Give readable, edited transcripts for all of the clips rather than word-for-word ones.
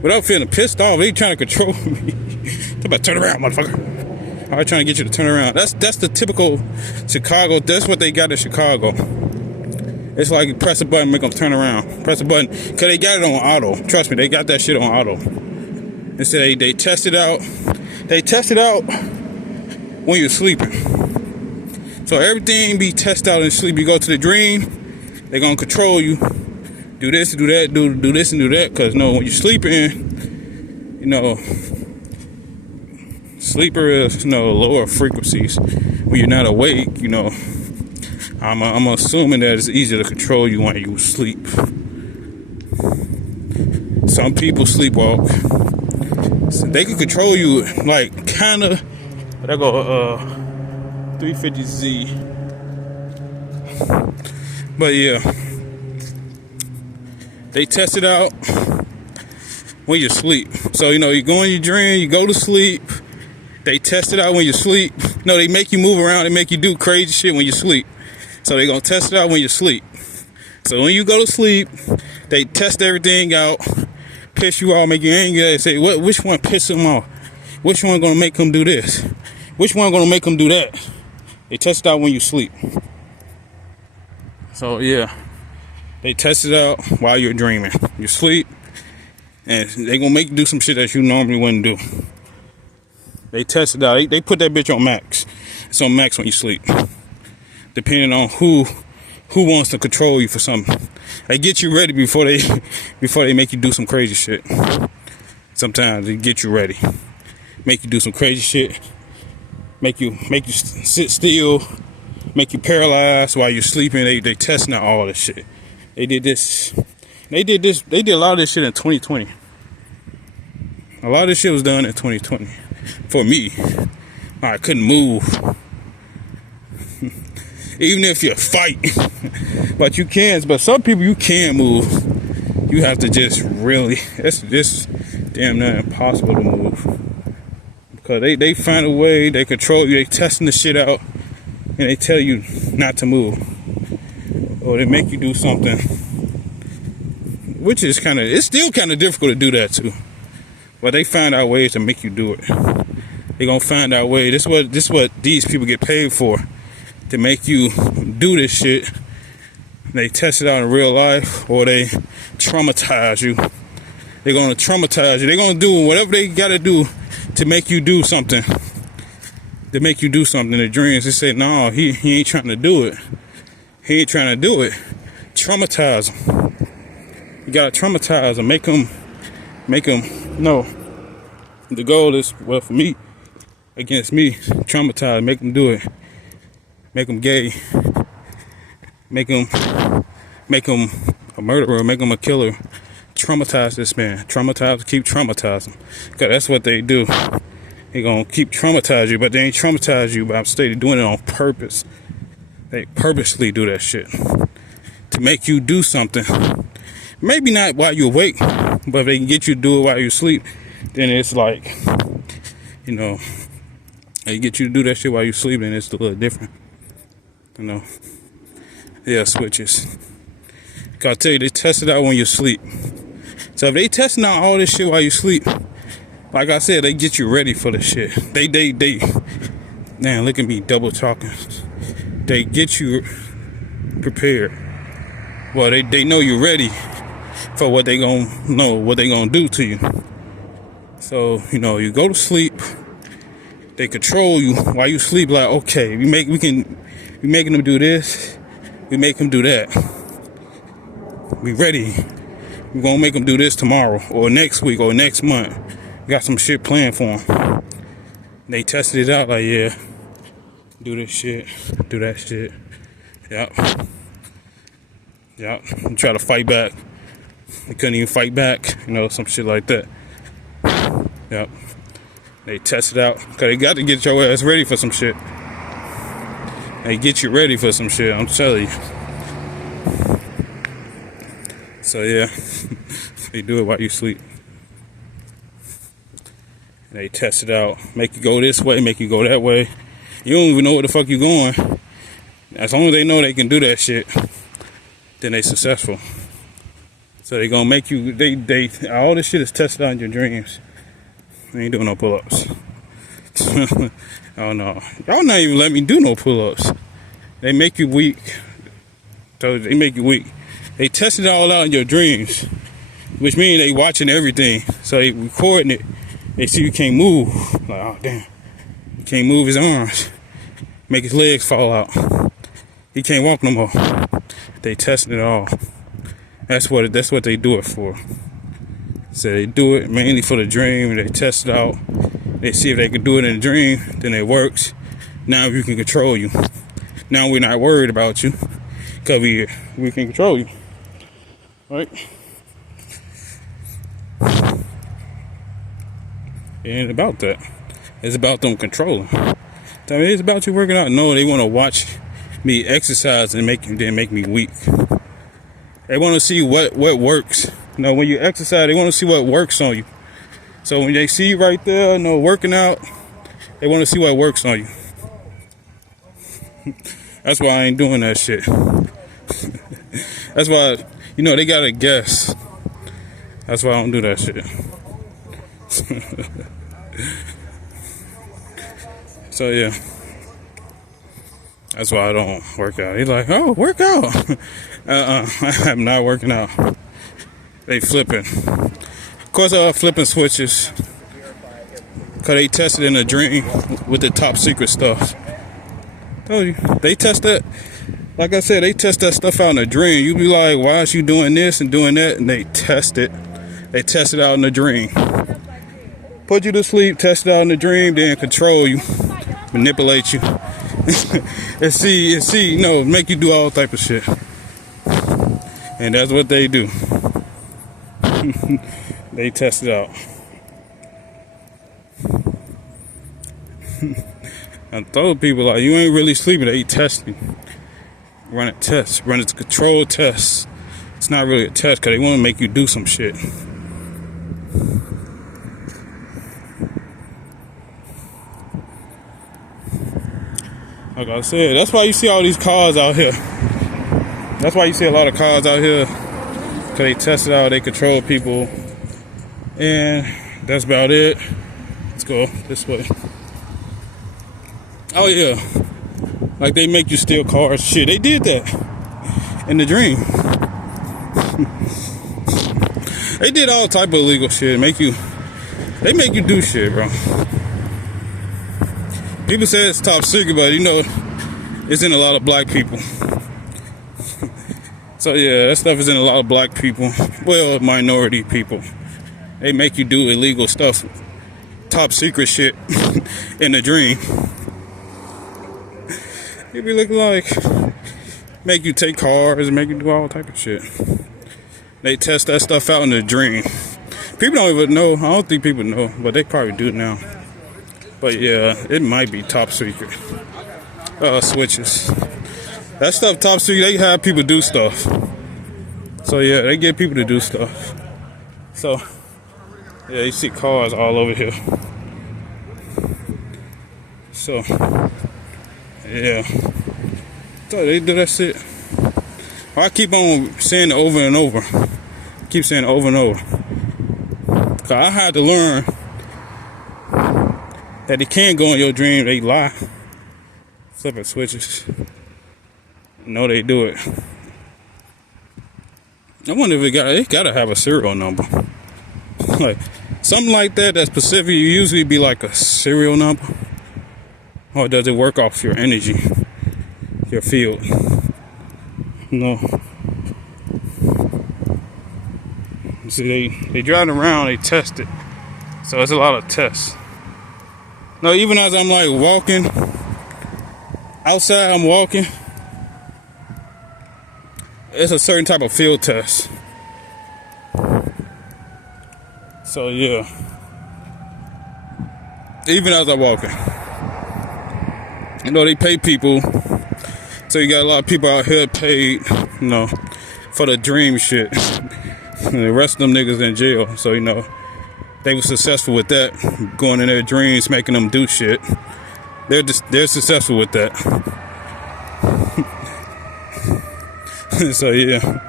without feeling pissed off. They trying to control me. They about turn around, motherfucker. I'm trying to get you to turn around. That's the typical Chicago. That's what they got in Chicago. It's like press a button, make them turn around. Press a button, cause they got it on auto. Trust me, they got that shit on auto. They say they test it out. They test it out when you're sleeping. So everything be tested out in sleep. You go to the dream, they're gonna control you. Do this, do that, do this and do that. Cause no, when you're sleeping, you know, sleeper is, you know, lower frequencies. When you're not awake, you know, I'm assuming that it's easier to control you when you sleep. Some people sleepwalk. So they can control you, like, kind of. But I go 350Z. But yeah, they test it out when you sleep. So, you know, you go in your dream, you go to sleep. They test it out when you sleep. No, they make you move around. They make you do crazy shit when you sleep. So they're going to test it out when you sleep. So when you go to sleep, they test everything out, piss you off, make you angry. They say, which one piss them off? Which one going to make them do this? Which one going to make them do that? They test it out when you sleep. So yeah, they test it out while you're dreaming. You sleep, and they're going to make you do some shit that you normally wouldn't do. They test it out. They put that bitch on max. It's on max when you sleep. Depending on who wants to control you for something. They get you ready before they make you do some crazy shit. Sometimes they get you ready. Make you do some crazy shit. Make you sit still. Make you paralyzed while you're sleeping. They testing out all this shit. They did this. They did a lot of this shit in 2020. A lot of this shit was done in 2020. For me, I couldn't move. Even if you fight, but you can. But some people you can't move. You have to just really. It's just damn near impossible to move because they find a way. They control you. They testing the shit out, and they tell you not to move, or they make you do something, which is it's still kind of difficult to do that too. But they find out ways to make you do it. They gonna find out ways. This is what these people get paid for. To make you do this shit. They test it out in real life, or they traumatize you. They're gonna traumatize you. They're gonna do whatever they gotta do to make you do something. To make you do something in the dreams. They say, no, he ain't trying to do it. He ain't trying to do it. Traumatize him. You gotta traumatize him. Make him no. The goal is, well, for me, against me, traumatize, make him do it. Make him gay, make him a murderer, make him a killer. Traumatize this man. Keep traumatizing. Because that's what they do. They gonna keep traumatizing you, but they ain't traumatize you by doing it on purpose. They purposely do that shit to make you do something. Maybe not while you're awake, but if they can get you to do it while you sleep, then it's like, you know, they get you to do that shit while you sleep, and it's a little different. You know, yeah, switches. Cause I tell you, they test it out when you sleep. So if they testing out all this shit while you sleep, like I said, they get you ready for the shit. They, man, look at me double talking. They get you prepared. Well, they know you're ready for what they gonna do to you. So, you know, you go to sleep. They control you while you sleep. Like, okay, we making them do this, we make them do that. We ready. We're gonna make them do this tomorrow, or next week, or next month. We got some shit planned for them. They tested it out, like, yeah, do this shit, do that shit. Yep. And try to fight back. They couldn't even fight back, you know, some shit like that. Yep. They test it out, because they got to get your ass ready for some shit. They get you ready for some shit, I'm telling you. So yeah, they do it while you sleep. And they test it out, make you go this way, make you go that way. You don't even know where the fuck you going. As long as they know they can do that shit, then they successful. So they gonna make you, they all this shit is tested out in your dreams. I ain't doing no pull-ups. Oh no, y'all not even let me do no pull-ups. They make you weak. So they make you weak. They test it all out in your dreams, which means they watching everything. So they recording it. They see you can't move. Like, oh damn, he can't move his arms. Make his legs fall out. He can't walk no more. They testing it all. That's what they do it for. So they do it mainly for the dream. They test it out. They see if they can do it in a dream. Then it works. Now we can control you. Now we're not worried about you because we can control you. Right? It ain't about that. It's about them controlling. I mean, it's about you working out. No, they want to watch me exercise and make me weak. They want to see what works. You know, when you exercise, they want to see what works on you. So when they see you right there, you know, working out, they want to see what works on you. That's why I ain't doing that shit. That's why, you know, they gotta guess. That's why I don't do that shit. So yeah, that's why I don't work out. He's like, oh, work out. I'm not working out. They flipping. Of course, flipping switches. Cause they tested in a dream with the top secret stuff. Told you, they test that. Like I said, they test that stuff out in a dream. You be like, why is you doing this and doing that? And they test it. They test it out in a dream. Put you to sleep, test it out in the dream, then control you, manipulate you, and see, you know, make you do all type of shit. And that's what they do. They test it out. I told people, like, you ain't really sleeping. They testing. Run a test. Run a control test. It's not really a test because they want to make you do some shit. Like I said, that's why you see all these cars out here. That's why you see a lot of cars out here. Because they test it out, they control people. And that's about it. Let's go this way. Oh yeah. Like they make you steal cars. Shit, they did that in the dream. They did all type of illegal shit. They make you do shit, bro. People say it's top secret, but you know, it's in a lot of black people. So yeah, that stuff is in a lot of black people. Well, minority people. They make you do illegal stuff, top secret shit in a dream. It be looking like, make you take cars and make you do all type of shit. They test that stuff out in the dream. People don't even know. I don't think people know, but they probably do now. But yeah, it might be top secret. Switches. That stuff top secret, they have people do stuff. So yeah, they get people to do stuff. So, yeah, you see cars all over here. So, yeah. So they do that shit. I keep on saying it over and over. Keep saying it over and over. Cause I had to learn that they can't go in your dream, they lie. Flipping switches. No, they do it. I wonder if it gotta have a serial number. Like something like that that's specific, usually be like a serial number. Or does it work off your energy? Your field? No. See, they drive around, they test it. So it's a lot of tests. No, even as I'm like walking outside, I'm walking. It's a certain type of field test. So yeah. Even as I'm walking. You know, they pay people. So you got a lot of people out here paid, you know, for the dream shit. The rest of them niggas in jail. So, you know, they were successful with that. Going in their dreams, making them do shit. They're successful with that. So yeah,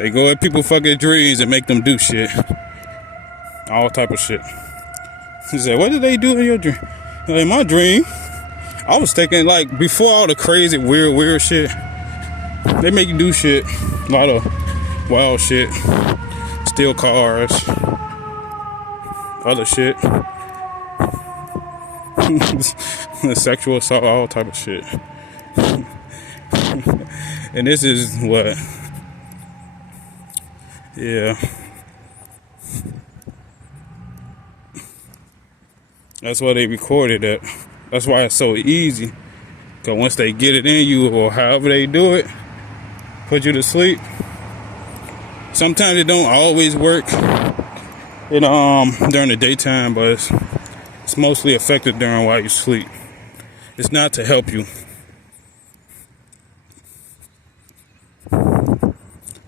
They go at people fucking dreams and make them do shit. All type of shit. He said, what did they do in your dream? In my dream, I was thinking, like, before all the crazy, weird shit, they make you do shit. A lot of wild shit. Steal cars. Other shit. Sexual assault, all type of shit. And this is what? Yeah. That's why they recorded it. That's why it's so easy. Because once they get it in you, or however they do it, put you to sleep. Sometimes it don't always work during the daytime, but it's mostly effective during while you sleep. It's not to help you.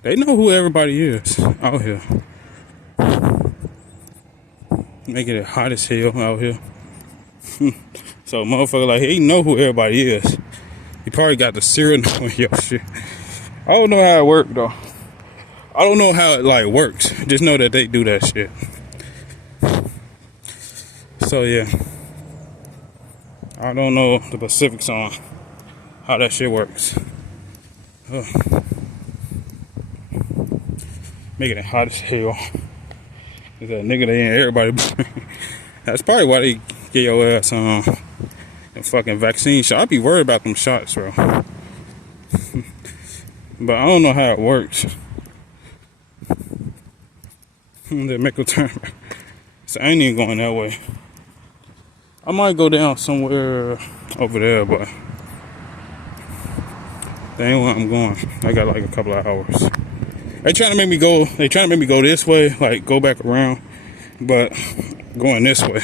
They know who everybody is out here. Making it hot as hell out here. So motherfucker like he know who everybody is. He probably got the serial number of your shit. I don't know how it works though. I don't know how it like works. Just know that they do that shit. So yeah. I don't know the specifics on how that shit works. Making it hot as hell. There's a nigga that ain't everybody. That's probably why they get your ass the fucking vaccine shot. I be worried about them shots, bro. But I don't know how it works. They make a turn. So I ain't even going that way. I might go down somewhere over there, but that ain't where I'm going. I got like a couple of hours. They trying to make me go. They trying to make me go this way, like go back around, but going this way.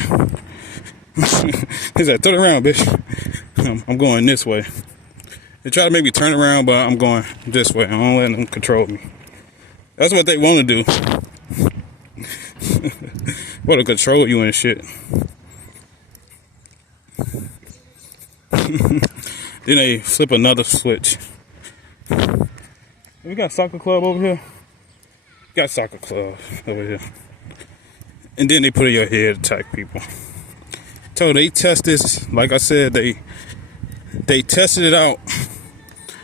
He said, "Turn around, bitch." I'm going this way. They try to make me turn around, but I'm going this way. I don't let them control me. That's what they want to do. Want to control you and shit. Then they flip another switch. We got soccer club over here. Got soccer club over here. And then they put it in your head, attack people. So they test this, like I said, they tested it out.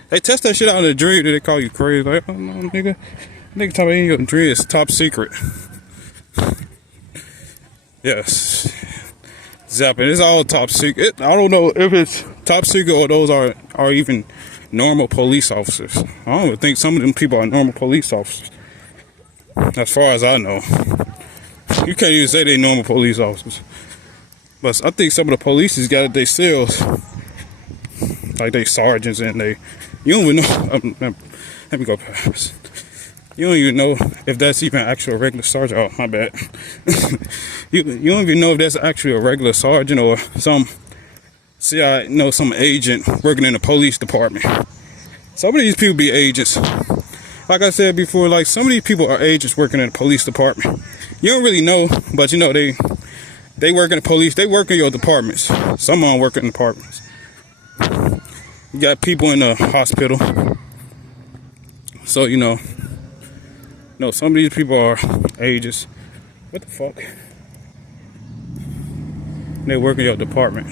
They test that shit out in a dream. They call you crazy. Like, oh no, nigga. Nigga talking about in your dream is top secret. Yes. Zapping. It's all top secret. I don't know if it's top secret or those are even normal police officers. I don't even think some of them people are normal police officers. As far as I know. You can't even say they normal police officers. But I think some of the police has got it themselves. Like they sergeants and you don't even know. Let me go past. You don't even know if that's even actual regular sergeant. Oh, my bad. You don't even know if that's actually a regular sergeant or some agent working in the police department. Some of these people be agents. Like I said before, like some of these people are agents working in the police department. You don't really know, but you know they work in the police. They work in your departments. Some of them work in departments. You got people in the hospital. So, some of these people are agents. What the fuck? They work in your department.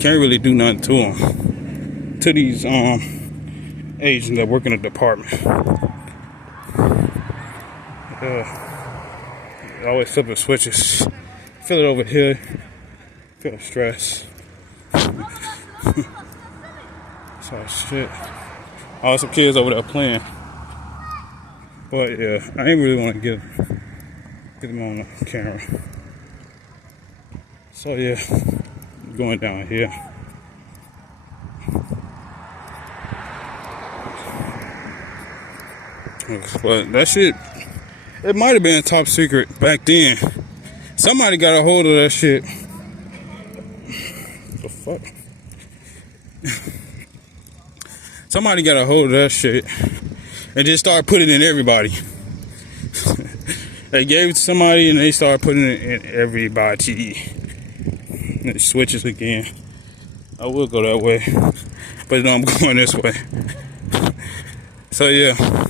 Can't really do nothing to them. To these agents that work in the department. Always flipping switches. Feel it over here. Feel stress. So shit. All some kids over there playing. But yeah, I ain't really want to get them on the camera. So yeah, going down here. But that shit, it might have been top secret back then. Somebody got a hold of that shit. What the fuck? Somebody got a hold of that shit and just started putting it in everybody. They gave it to somebody and they started putting it in everybody. And it switches again. I will go that way, but no, I'm going this way. So yeah.